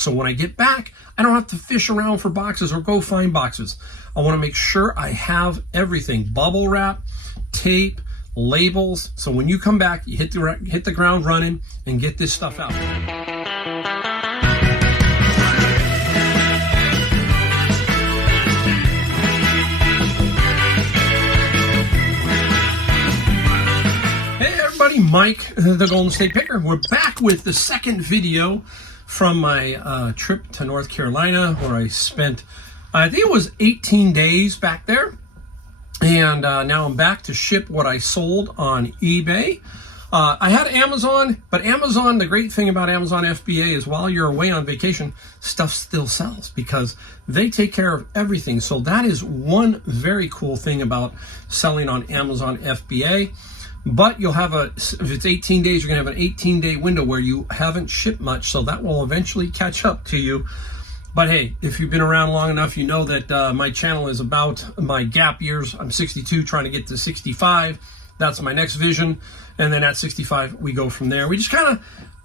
So when I get back, I don't have to fish around for boxes or go find boxes. I want to make sure I have everything: bubble wrap, tape, labels. So when you come back, you hit the ground running and get this stuff out. Hey everybody, Mike, the Golden State Picker. We're back with the second video from my trip to North Carolina, where I spent, I think it was 18 days back there. And now I'm back to ship what I sold on eBay. I had Amazon, but Amazon, the great thing about Amazon FBA is while you're away on vacation, stuff still sells because they take care of everything. So that is one very cool thing about selling on Amazon FBA. But you'll have if it's 18 days, you're gonna have an 18-day window where you haven't shipped much. So that will eventually catch up to you. But hey, if you've been around long enough, you know that my channel is about my gap years. I'm 62, trying to get to 65. That's my next vision. And then at 65, we go from there. We just kind of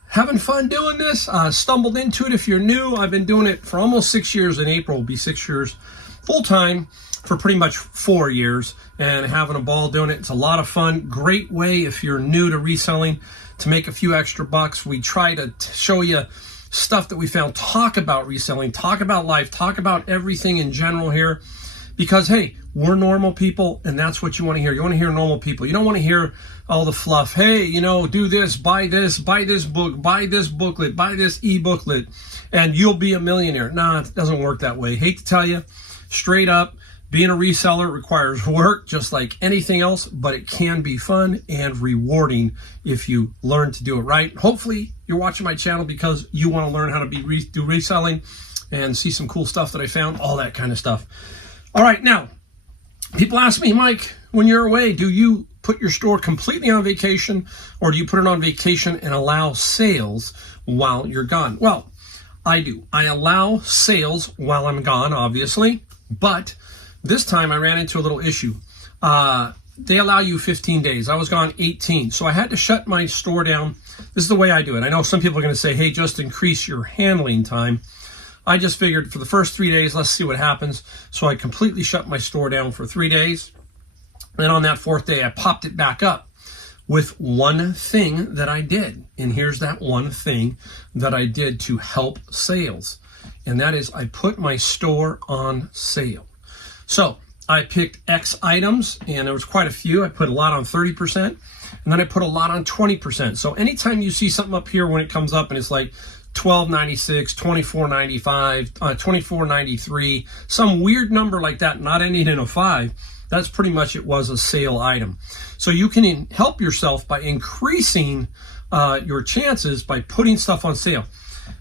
having fun doing this. Stumbled into it. If you're new, I've been doing it for almost 6 years. In April will be 6 years full-time for pretty much 4 years, and having a ball doing it. It's a lot of fun. Great way if you're new to reselling to make a few extra bucks. We try to show you stuff that we found, talk about reselling, talk about life, talk about everything in general here, because hey, we're normal people, and that's what you want to hear. You want to hear normal people. You don't want to hear all the fluff. Hey, you know, do this, buy this book, buy this booklet, buy this e-booklet, and you'll be a millionaire. Nah, it doesn't work that way. Hate to tell you, straight up, being a reseller requires work just like anything else, but it can be fun and rewarding if you learn to do it right. Hopefully you're watching my channel because you want to learn how to do reselling and see some cool stuff that I found, all that kind of stuff. All right, now, people ask me, Mike, when you're away, do you put your store completely on vacation, or do you put it on vacation and allow sales while you're gone? Well, I do. I allow sales while I'm gone, obviously, but this time I ran into a little issue. They allow you 15 days. I was gone 18. So I had to shut my store down. This is the way I do it. I know some people are going to say, hey, just increase your handling time. I just figured for the first 3 days, let's see what happens. So I completely shut my store down for 3 days. Then on that fourth day, I popped it back up with one thing that I did. And here's that one thing that I did to help sales. And that is I put my store on sale. So I picked X items, and there was quite a few. I put a lot on 30%, and then I put a lot on 20%. So anytime you see something up here when it comes up and it's like $12.96, $24.95, $24.93, some weird number like that, not ending in a 5, that's pretty much it was a sale item. So you can help yourself by increasing your chances by putting stuff on sale.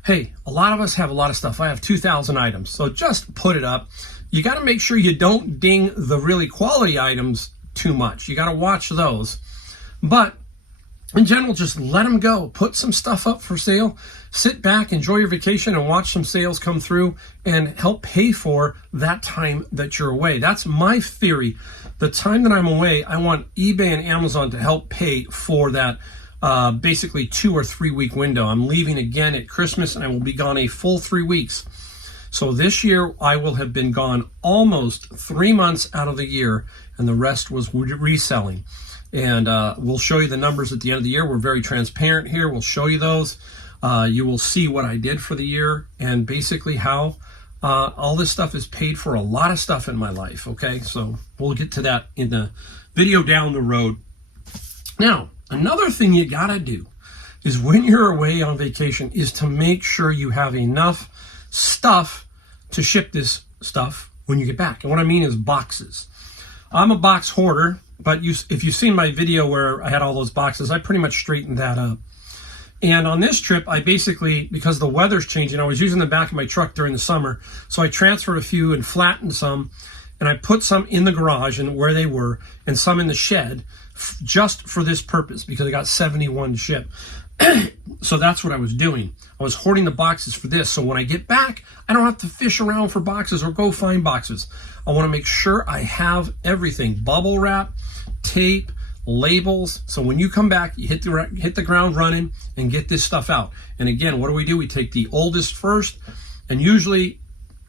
Hey, a lot of us have a lot of stuff. I have 2,000 items, so just put it up. You got to make sure you don't ding the really quality items too much. You got to watch those. But in general, just let them go. Put some stuff up for sale. Sit back, enjoy your vacation, and watch some sales come through and help pay for that time that you're away. That's my theory. The time that I'm away, I want eBay and Amazon to help pay for that basically 2 or 3 week window. I'm leaving again at Christmas, and I will be gone a full 3 weeks. So this year, I will have been gone almost 3 months out of the year, and the rest was reselling. And we'll show you the numbers at the end of the year. We're very transparent here. We'll show you those. You will see what I did for the year and basically how all this stuff is paid for a lot of stuff in my life, okay? So we'll get to that in the video down the road. Now, another thing you gotta do is when you're away on vacation is to make sure you have enough stuff to ship this stuff when you get back. And what I mean is boxes. I'm a box hoarder, but if you've seen my video where I had all those boxes, I pretty much straightened that up. And on this trip, I basically, because the weather's changing, I was using the back of my truck during the summer, so I transferred a few and flattened some, and I put some in the garage and where they were, and some in the shed, just for this purpose, because I got 71 to ship. So that's what I was doing. I was hoarding the boxes for this. So when I get back, I don't have to fish around for boxes or go find boxes. I want to make sure I have everything: bubble wrap, tape, labels. So when you come back, you hit the ground running and get this stuff out. And again, what do? We take the oldest first, and usually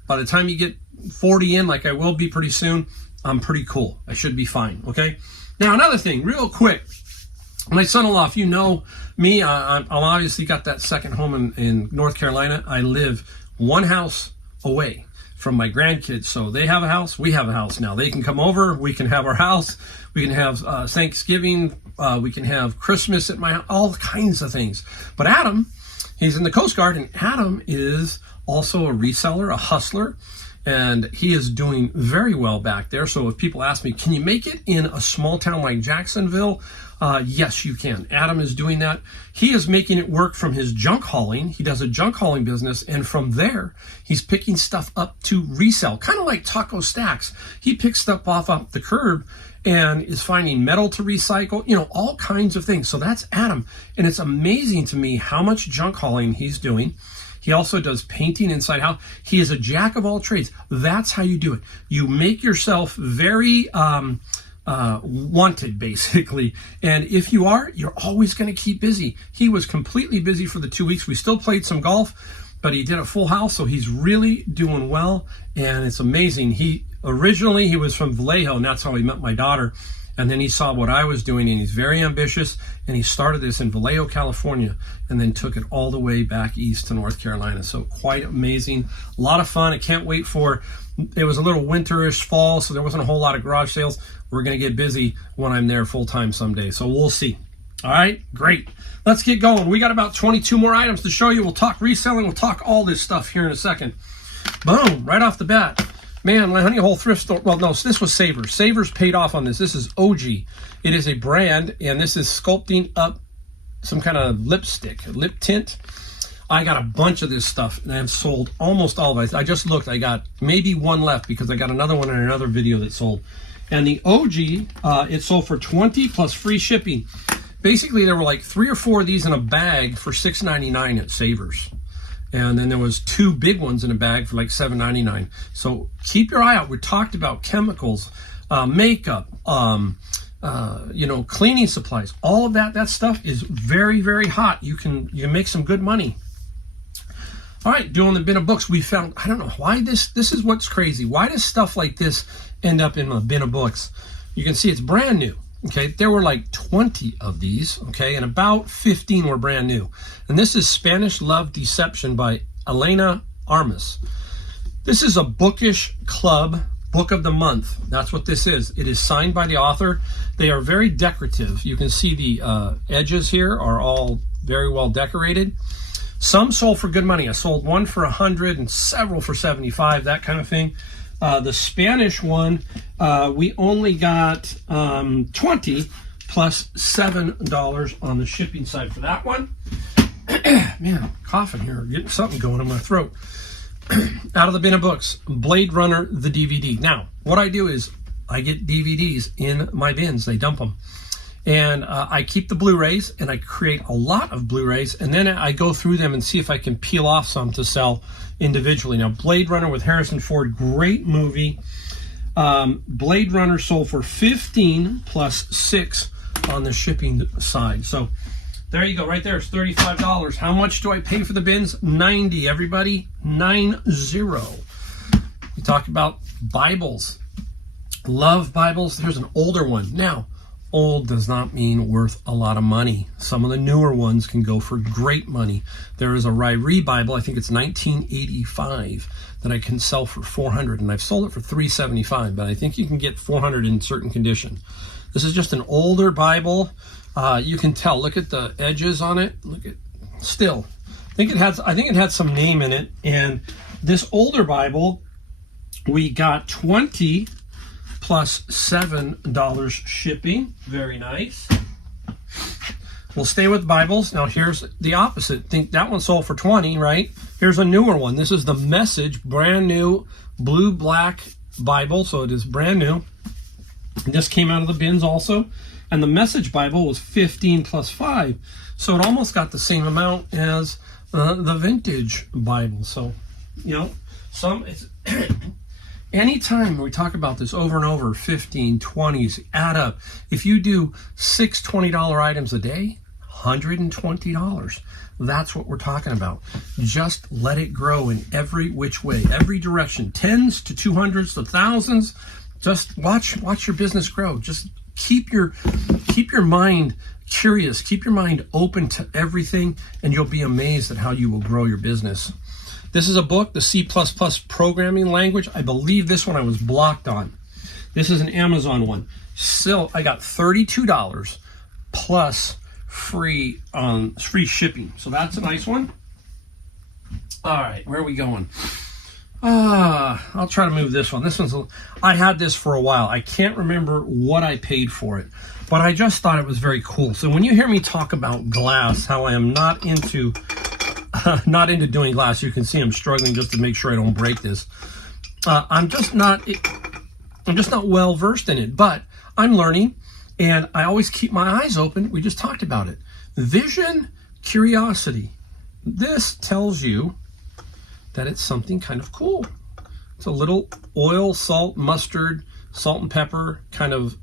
by the time you get 40 in, like I will be pretty soon, I'm pretty cool. I should be fine, okay? Now, another thing, real quick. My son-in-law, if you know me, I'm obviously got that second home in North Carolina. I live one house away from my grandkids. So they have a house, we have a house now. They can come over, we can have our house, we can have Thanksgiving, we can have Christmas at my house, all kinds of things. But Adam, he's in the Coast Guard, and Adam is also a reseller, a hustler, and he is doing very well back there. So if people ask me, can you make it in a small town like Jacksonville? Yes, you can. Adam is doing that. He is making it work from his junk hauling. He does a junk hauling business, and from there, he's picking stuff up to resell, kind of like Taco Stacks. He picks stuff off the curb and is finding metal to recycle, all kinds of things. So that's Adam, and it's amazing to me how much junk hauling he's doing. He also does painting inside house. He is a jack of all trades. That's how you do it. You make yourself very wanted, basically. And if you are, you're always going to keep busy. He was completely busy for the 2 weeks. We still played some golf, but he did a full house, so he's really doing well, and it's amazing. Originally he was from Vallejo, and that's how he met my daughter. And then he saw what I was doing, and he's very ambitious, and he started this in Vallejo, California, and then took it all the way back east to North Carolina. So quite amazing. A lot of fun. I can't wait for, it was a little winterish fall, so there wasn't a whole lot of garage sales. We're going to get busy when I'm there full time someday, so we'll see. All right, great. Let's get going. We got about 22 more items to show you. We'll talk reselling. We'll talk all this stuff here in a second. Boom, right off the bat. Man, my Honey Hole thrift store, well, no, this was Savers. Savers paid off on this. This is OG. It is a brand, and this is sculpting up some kind of lipstick, lip tint. I got a bunch of this stuff, and I've sold almost all of it. I just looked. I got maybe one left because I got another one in another video that sold. And the OG, it sold for $20 plus free shipping. Basically, there were like 3 or 4 of these in a bag for $6.99 at Savers. And then there was 2 big ones in a bag for like $7.99. So keep your eye out. We talked about chemicals, makeup, cleaning supplies. All of that stuff is very, very hot. You can make some good money. All right, doing the bin of books, we found, I don't know why this is what's crazy. Why does stuff like this end up in a bin of books? You can see it's brand new. Okay, there were like 20 of these, okay, and about 15 were brand new. And this is Spanish Love Deception by Elena Armas. This is a bookish club book of the month. That's what this is. It is signed by the author. They are very decorative. You can see the edges here are all very well decorated. Some sold for good money. I sold one for $100 and several for $75, that kind of thing. The Spanish one, we only got 20 plus $7 on the shipping side for that one. Man, I'm coughing here, getting something going in my throat. Out of the bin of books, Blade Runner, the DVD. Now, what I do is I get DVDs in my bins. They dump them. And I keep the Blu-rays, and I create a lot of Blu-rays, and then I go through them and see if I can peel off some to sell individually. Now, Blade Runner with Harrison Ford, great movie. Blade Runner sold for $15 plus $6 on the shipping side. So there you go, right there. It's $35. How much do I pay for the bins? $90, everybody. 90. We talked about Bibles. Love Bibles. There's an older one. Now, old does not mean worth a lot of money. Some of the newer ones can go for great money. There is a Ryrie Bible, I think it's 1985, that I can sell for $400, and I've sold it for $375, but I think you can get $400 in certain condition. This is just an older Bible. You can tell. Look at the edges on it. Look at still. I think it had some name in it. And this older Bible, we got 20 plus $7 shipping. Very nice. We'll stay with Bibles. Now here's the opposite. Think that one sold for 20, right? Here's a newer one. This is the Message, brand new blue-black Bible. So it is brand new. This came out of the bins also. And the Message Bible was 15 plus 5. So it almost got the same amount as the vintage Bible. So, Anytime we talk about this over and over, 15, 20s, add up. If you do 6 $20 items a day, $120. That's what we're talking about. Just let it grow in every which way, every direction, 10s to 200s to thousands. Just watch your business grow. Just keep your mind curious, keep your mind open to everything, and you'll be amazed at how you will grow your business. This is a book, the C++ programming language. I believe this one I was blocked on. This is an Amazon one. Still, I got $32 plus free shipping. So that's a nice one. All right, where are we going? I'll try to move this one. I had this for a while. I can't remember what I paid for it, but I just thought it was very cool. So when you hear me talk about glass, how I am not into doing glass, you can see I'm struggling just to make sure I don't break this. I'm just not well versed in it, but I'm learning, and I always keep my eyes open. We just talked about it. Vision, curiosity. This tells you that it's something kind of cool. It's a little oil, salt, mustard, salt and pepper kind of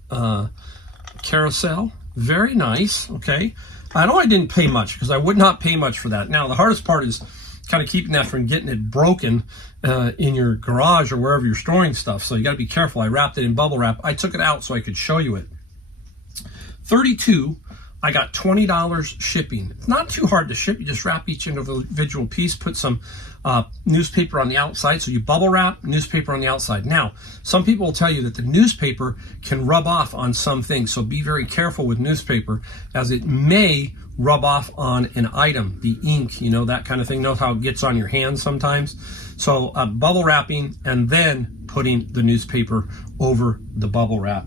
carousel. Very nice, okay? I know I didn't pay much because I would not pay much for that. Now, the hardest part is kind of keeping that from getting it broken in your garage or wherever you're storing stuff. So you got to be careful. I wrapped it in bubble wrap. I took it out so I could show you it. $32. I got $20 shipping. It's not too hard to ship. You just wrap each individual piece, put some newspaper on the outside. So you bubble wrap, newspaper on the outside. Now, some people will tell you that the newspaper can rub off on some things. So be very careful with newspaper, as it may rub off on an item, the ink, that kind of thing. Know how it gets on your hands sometimes. So bubble wrapping and then putting the newspaper over the bubble wrap.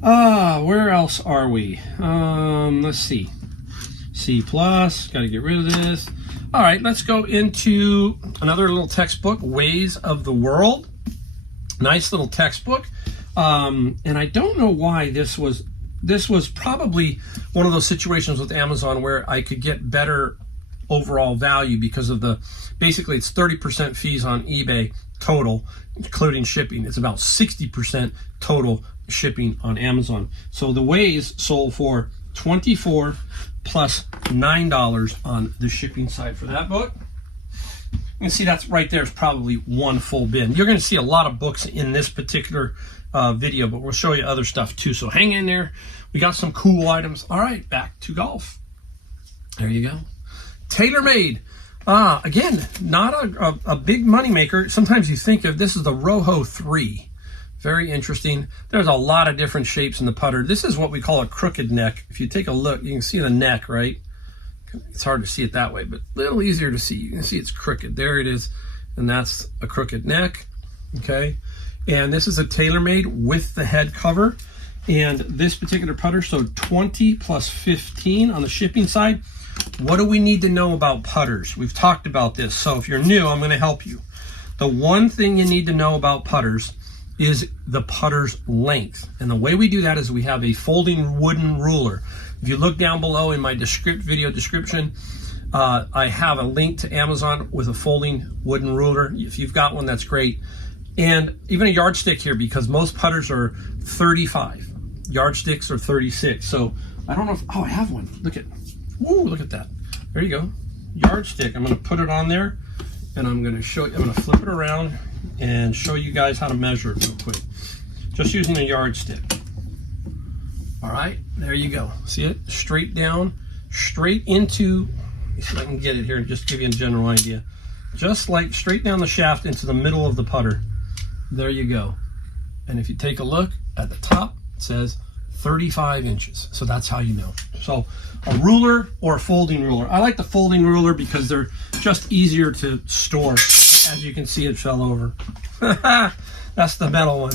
Where else are we? Let's see. C+, got to get rid of this. All right, let's go into another little textbook, Ways of the World. Nice little textbook. And I don't know why this was probably one of those situations with Amazon where I could get better overall value because of basically it's 30% fees on eBay total, including shipping. It's about 60% total shipping on Amazon. So the Ways sold for $24 plus $9 on the shipping side for that book. You can see that's right there is probably one full bin. You're going to see a lot of books in this particular video, but we'll show you other stuff too. So hang in there. We got some cool items. All right, back to golf. There you go. TaylorMade. Again, not a big money maker. Sometimes you think of this as the Rojo 3. Very interesting. There's a lot of different shapes in the putter. This is what we call a crooked neck. If you take a look, you can see the neck, right? It's hard to see it that way, but a little easier to see. You can see it's crooked. There it is, and that's a crooked neck, okay? And this is a TaylorMade with the head cover. And this particular putter, so 20 plus 15 on the shipping side. What do we need to know about putters? We've talked about this, so if you're new, I'm going to help you. The one thing you need to know about putters is the putter's length. And the way we do that is we have a folding wooden ruler. If you look down below in my video description, I have a link to Amazon with a folding wooden ruler. If you've got one, that's great. And even a yardstick here, because most putters are 35. Yardsticks are 36. So I don't know if, I have one. Look at that. There you go. Yardstick. I'm going to put it on there, and I'm going to show you, I'm going to flip it around and show you guys how to measure it real quick. Just using a yardstick. All right, there you go. See it? Straight down, straight into, see if I can get it here and just give you a general idea. Just like straight down the shaft into the middle of the putter. There you go. And if you take a look at the top, it says 35 inches. So that's how you know. So a ruler or a folding ruler. I like the folding ruler because they're just easier to store. As you can see, it fell over. That's the metal one.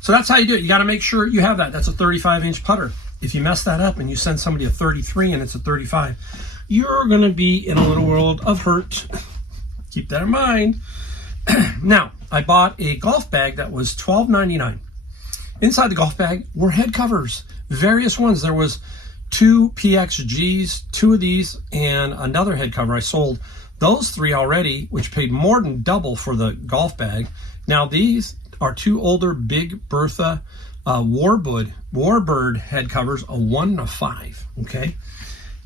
So that's how you do it. You got to make sure you have that. That's a 35-inch putter. If you mess that up and you send somebody a 33 and it's a 35, you're going to be in a little world of hurt. Keep that in mind. Now, I bought a golf bag that was $12.99. Inside the golf bag were head covers, various ones. There was 2 PXGs, 2 of these, and another head cover. I sold Those three already, which paid more than double for the golf bag. Now these are two older Big Bertha Warbird head covers, a 1 and a 5, okay?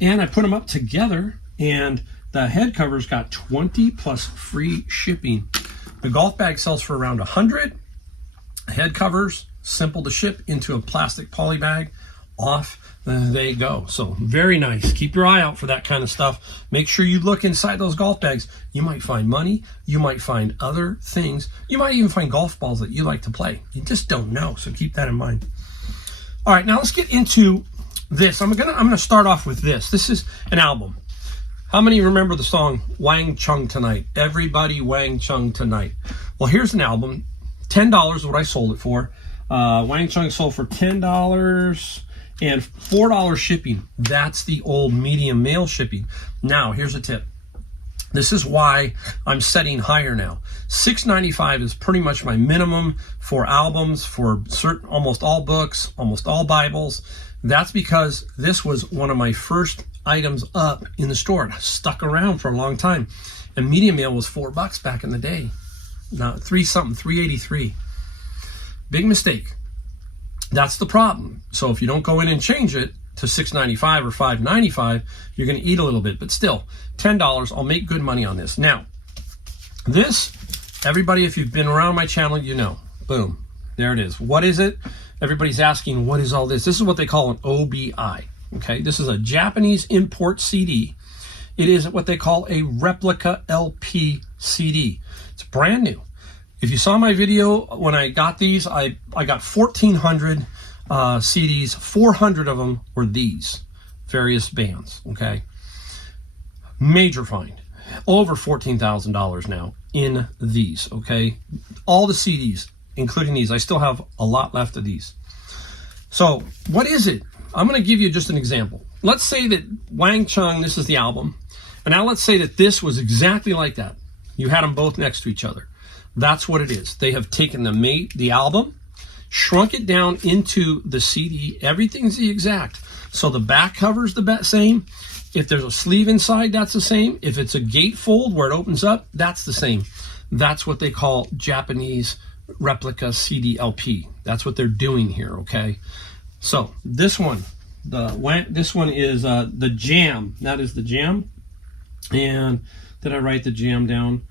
And I put them up together, and the head covers got 20 plus free shipping. The golf bag sells for around 100. Head covers, simple to ship into a plastic poly bag. Off they go. So very nice. Keep your eye out for that kind of stuff. Make sure you look inside those golf bags. You might find money. You might find other things. You might even find golf balls that you like to play. You just don't know. So keep that in mind. All right, now let's get into this. I'm gonna start off with this. This is an album. How many remember the song Wang Chung Tonight? Everybody Wang Chung Tonight. Well, here's an album. $10 is what I sold it for. Wang Chung sold for $10 and $4 shipping. That's the old medium mail shipping. Now, here's a tip. This is why I'm setting higher now. $6.95 is pretty much my minimum for albums, for almost all books, almost all Bibles. That's because this was one of my first items up in the store. It stuck around for a long time. And medium mail was $4 back in the day. Now, $3.83. Big mistake. That's the problem. So if you don't go in and change it to $6.95 or $5.95, you're going to eat a little bit. But still, $10. I'll make good money on this. Now, this, everybody, if you've been around my channel, you know. Boom. There it is. What is it? Everybody's asking, what is all this? This is what they call an OBI. Okay, this is a Japanese import CD. It is what they call a replica LP CD. It's brand new. If you saw my video when I got these, I got 1,400 CDs. 400 of them were these various bands. Okay, major find. Over $14,000 now in these. Okay, all the CDs, including these. I still have a lot left of these. So what is it? I'm going to give you just an example. Let's say that Wang Chung, this is the album. And now let's say that this was exactly like that. You had them both next to each other. That's what it is. They have taken the album, shrunk it down into the CD. Everything's the exact. So the back cover's the same. If there's a sleeve inside, that's the same. If it's a gatefold where it opens up, that's the same. That's what they call Japanese replica CD LP. That's what they're doing here, okay? So this one, this one is the Jam. That is the Jam. And did I write the Jam down?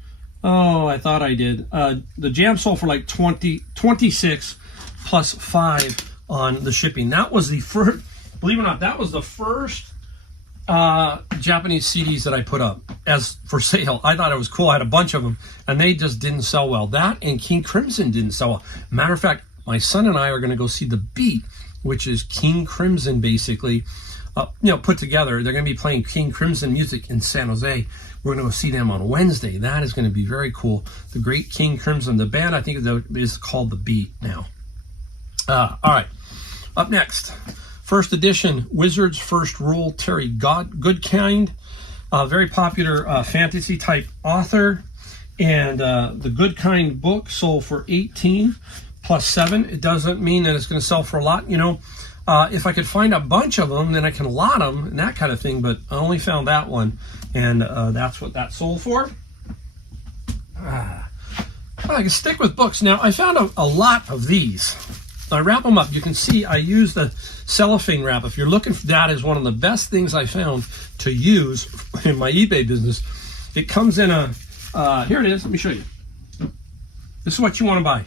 Oh, I thought I did. The Jam sold for like 26 plus 5 on the shipping. That was the first, believe it or not, that was the first Japanese CDs that I put up as for sale. I thought it was cool. I had a bunch of them, and they just didn't sell well. That and King Crimson didn't sell well. Matter of fact, my son and I are going to go see The Beat, which is King Crimson, basically, put together. They're going to be playing King Crimson music in San Jose. We're going to go see them on Wednesday. That is going to be very cool. The great King Crimson. The band, I think, is called The Beat now. All right. Up next, first edition, Wizard's First Rule, Terry Goodkind. Very popular fantasy type author. And the Goodkind book sold for 18 plus 7. It doesn't mean that it's going to sell for a lot. If I could find a bunch of them, then I can lot them and that kind of thing. But I only found that one, and that's what that sold for. I can stick with books. Now, I found a lot of these. I wrap them up. You can see I use the cellophane wrap. If you're looking for that, is one of the best things I found to use in my eBay business. It comes in a, here it is. Let me show you. This is what you want to buy.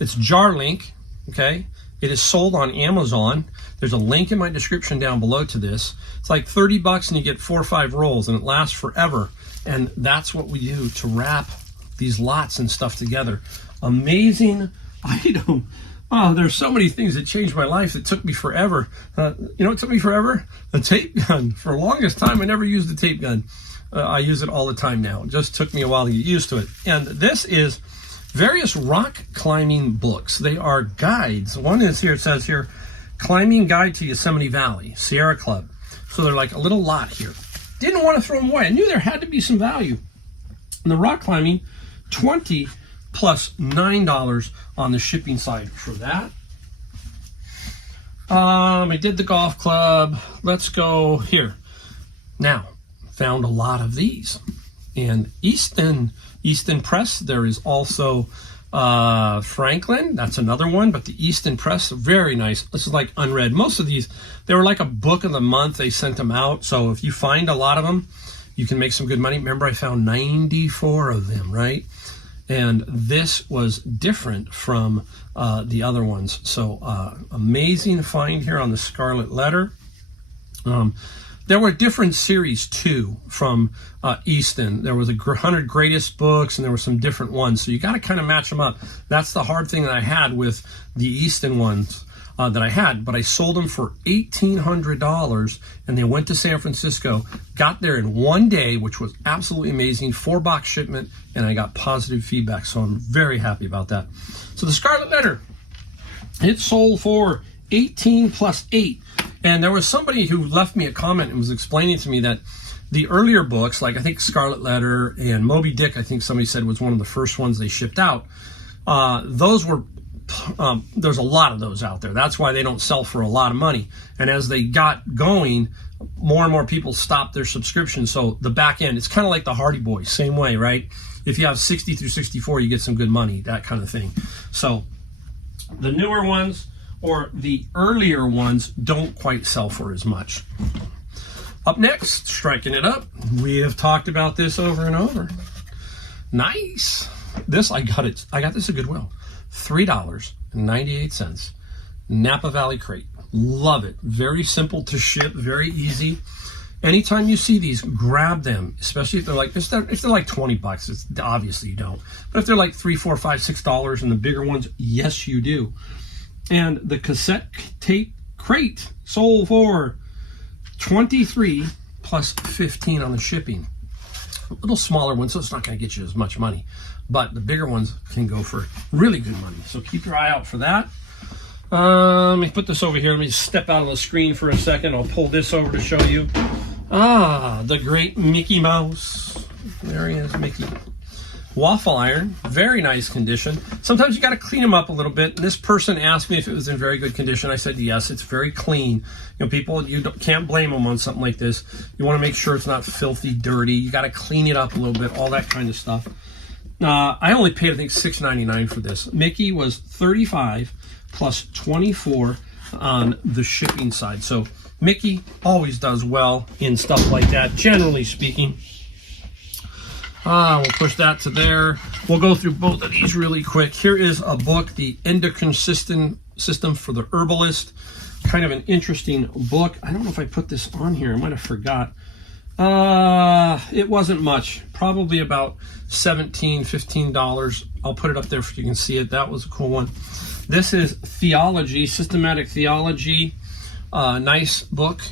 It's Jar Link, okay? It is sold on Amazon. There's a link in my description down below to this. It's like $30 and you get 4 or 5 rolls, and it lasts forever. And that's what we do to wrap these lots and stuff together. Amazing item. Oh, there's so many things that changed my life that took me forever. You know what took me forever? The tape gun. For the longest time, I never used the tape gun. I use it all the time now. It just took me a while to get used to it. And this is various rock climbing books. They are guides. One is here, it says here, Climbing Guide to Yosemite Valley, Sierra Club. So they're like a little lot here. Didn't want to throw them away. I knew there had to be some value. And the rock climbing, 20 plus $9 on the shipping side for that. I did the golf club. Let's go here. Now, found a lot of these. and Easton Press. There is also Franklin, that's another one, but the Easton Press, very nice. This is like unread. Most of these, they were like a book of the month. They sent them out. So if you find a lot of them, you can make some good money. Remember, I found 94 of them, right? And this was different from the other ones. So amazing find here on the Scarlet Letter. There were different series too from Easton. There was 100 greatest books, and there were some different ones. So you got to kind of match them up. That's the hard thing that I had with the Easton ones that I had. But I sold them for $1,800, and they went to San Francisco. Got there in one day, which was absolutely amazing. 4-box shipment, and I got positive feedback. So I'm very happy about that. So the Scarlet Letter, it sold for 18 plus 8. And there was somebody who left me a comment and was explaining to me that the earlier books, like I think Scarlet Letter and Moby Dick, I think somebody said was one of the first ones they shipped out. Those were, there's a lot of those out there. That's why they don't sell for a lot of money. And as they got going, more and more people stopped their subscription. So the back end, it's kind of like the Hardy Boys, same way, right? If you have 60 through 64, you get some good money, that kind of thing. So the newer ones, or the earlier ones, don't quite sell for as much. Up next, striking it up, we have talked about this over and over. Nice. This, I got this at Goodwill. $3.98. Napa Valley crate. Love it. Very simple to ship, very easy. Anytime you see these, grab them, especially if they're like, if they're like 20 bucks, it's obviously you don't. But if they're like $3, $4, $5, $6, and the bigger ones, yes, you do. And the cassette tape crate sold for $23 plus $15 on the shipping. A little smaller one, so it's not going to get you as much money. But the bigger ones can go for really good money. So keep your eye out for that. Let me put this over here. Let me step out of the screen for a second. I'll pull this over to show you. The great Mickey Mouse. There he is, Mickey. Waffle iron, very nice condition. Sometimes you got to clean them up a little bit. And this person asked me if it was in very good condition. I said yes, it's very clean. You know, people, can't blame them on something like this. You want to make sure it's not filthy, dirty. You got to clean it up a little bit, all that kind of stuff. I only paid, I think, $6.99 for this. Mickey was $35 plus $24 on the shipping side. So Mickey always does well in stuff like that, generally speaking. We'll push that to there. We'll go through both of these really quick. Here is a book, The Endocrine System for the Herbalist. Kind of an interesting book. I don't know if I put this on here. I might have forgot. It wasn't much. Probably about $17, $15. I'll put it up there if you can see it. That was a cool one. This is Theology, Systematic Theology. Nice book.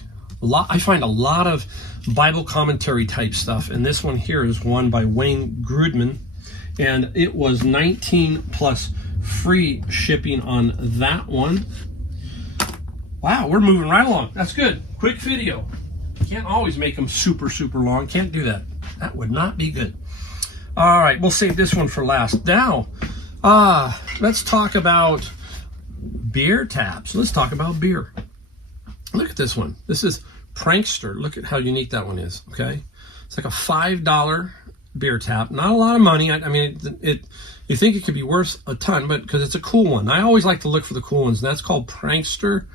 I find a lot of Bible commentary type stuff, and this one here is one by Wayne Grudman, and it was 19 plus free shipping on that one. Wow, we're moving right along. That's good. Quick video. Can't always make them super long. Can't do that. That would not be good. All right, we'll save this one for last. Now, let's talk about beer taps. Let's talk about beer. Look at this one. This is Prankster. Look at how unique that one is, okay? It's like a $5 beer tap. Not a lot of money. I mean, you think it could be worth a ton, but because it's a cool one. I always like to look for the cool ones, and that's called Prankster.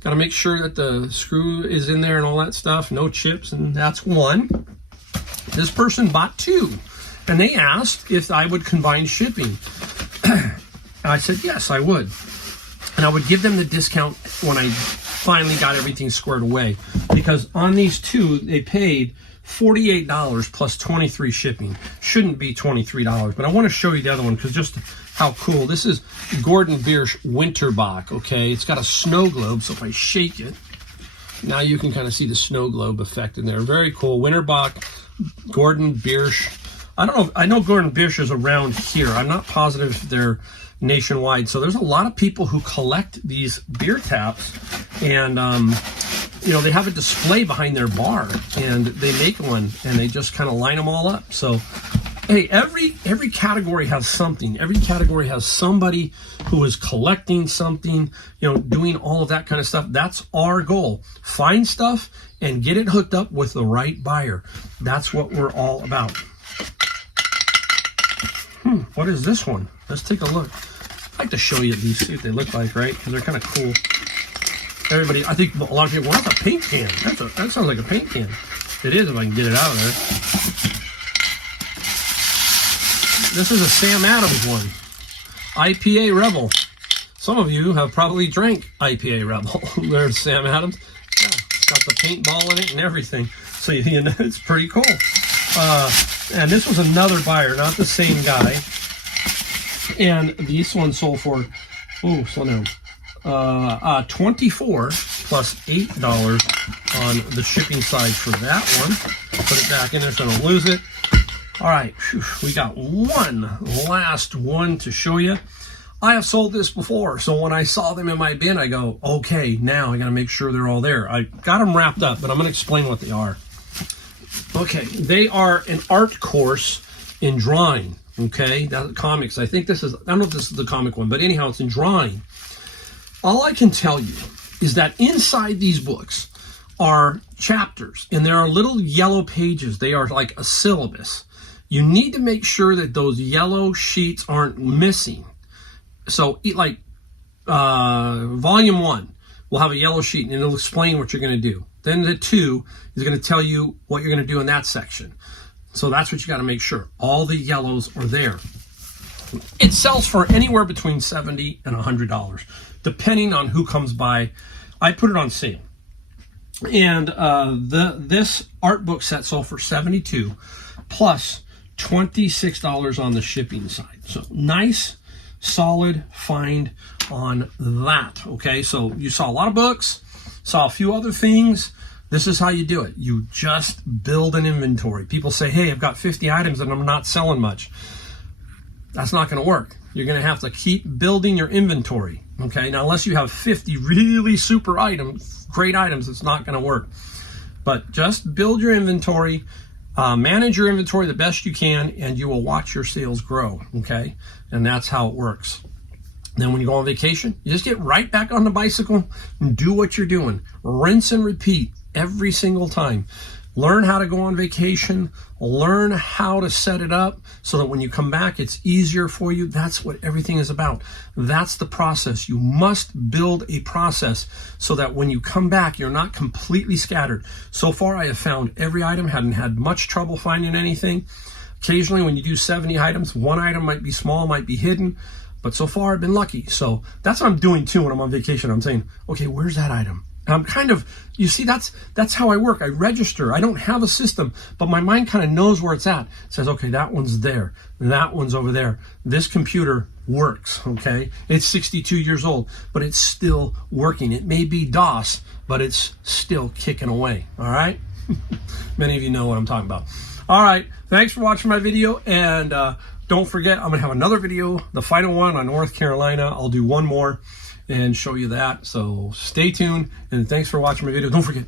Got to make sure that the screw is in there and all that stuff. No chips, and that's one. This person bought two, and they asked if I would combine shipping. I said, yes, I would. And I would give them the discount when I finally got everything squared away, because on these two they paid $48 plus 23 shipping. Shouldn't be $23, but I want to show you the other one because just how cool. This is Gordon Biersch Winterbock, okay? It's got a snow globe, so if I shake it, now you can kind of see the snow globe effect in there. Very cool. Winterbock, Gordon Biersch. I don't know, I know Gordon Biersch is around here. I'm not positive if they're nationwide. So there's a lot of people who collect these beer taps, and you know, they have a display behind their bar, and they make one, and they just kind of line them all up. So hey, every category has something. Every category has somebody who is collecting something, you know, doing all of that kind of stuff. That's our goal. Find stuff and get it hooked up with the right buyer. That's what we're all about. What is this one? Let's take a look. I'd like to show you these, see what they look like, right? Because they're kind of cool. Everybody, I think a lot of people, well, that's a paint can. That sounds like a paint can. It is if I can get it out of there. This is a Sam Adams one. IPA Rebel. Some of you have probably drank IPA Rebel. There's Sam Adams. Yeah, it's got the paintball in it and everything. So you know, it's pretty cool. And this was another buyer, not the same guy. And this one sold for, oh, slow down, $24 plus $8 on the shipping side for that one. Put it back in there so I don't lose it. All right, we got one last one to show you. I have sold this before, so when I saw them in my bin, I go, okay, now I got to make sure they're all there. I got them wrapped up, but I'm going to explain what they are. Okay, they are an art course in drawing, okay? That's comics. I think this is, I don't know if this is the comic one, but anyhow, it's in drawing. All I can tell you is that inside these books are chapters, and there are little yellow pages. They are like a syllabus. You need to make sure that those yellow sheets aren't missing. So, like, volume 1 will have a yellow sheet, and it'll explain what you're going to do. Then the 2 is going to tell you what you're going to do in that section. So that's what you got to make sure. All the yellows are there. It sells for anywhere between $70 and $100, depending on who comes by. I put it on sale. And this art book set sold for $72 plus $26 on the shipping side. So nice, solid find on that. Okay, so you saw a lot of books, saw a few other things. This is how you do it. You just build an inventory. People say, hey, I've got 50 items and I'm not selling much. That's not going to work. You're going to have to keep building your inventory. Okay, now unless you have 50 really super items, great items, it's not going to work. But just build your inventory, manage your inventory the best you can, and you will watch your sales grow. Okay, and that's how it works. Then when you go on vacation, you just get right back on the bicycle and do what you're doing. Rinse and repeat every single time. Learn how to go on vacation. Learn how to set it up so that when you come back, it's easier for you. That's what everything is about. That's the process. You must build a process so that when you come back, you're not completely scattered. So far, I have found every item, hadn't had much trouble finding anything. Occasionally, when you do 70 items, one item might be small, might be hidden. But so far, I've been lucky. So that's what I'm doing too when I'm on vacation. I'm saying, okay, where's that item? And I'm kind of, you see, that's how I work. I register. I don't have a system, but my mind kind of knows where it's at. It says, okay, that one's there. That one's over there. This computer works, okay? It's 62 years old, but it's still working. It may be DOS, but it's still kicking away, all right? Many of you know what I'm talking about. All right, thanks for watching my video, and don't forget, I'm going to have another video, the final one on North Carolina. I'll do one more and show you that. So stay tuned, and thanks for watching my video. Don't forget,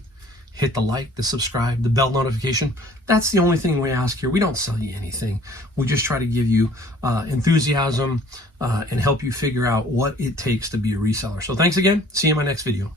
hit the like, the subscribe, the bell notification. That's the only thing we ask here. We don't sell you anything. We just try to give you enthusiasm and help you figure out what it takes to be a reseller. So thanks again. See you in my next video.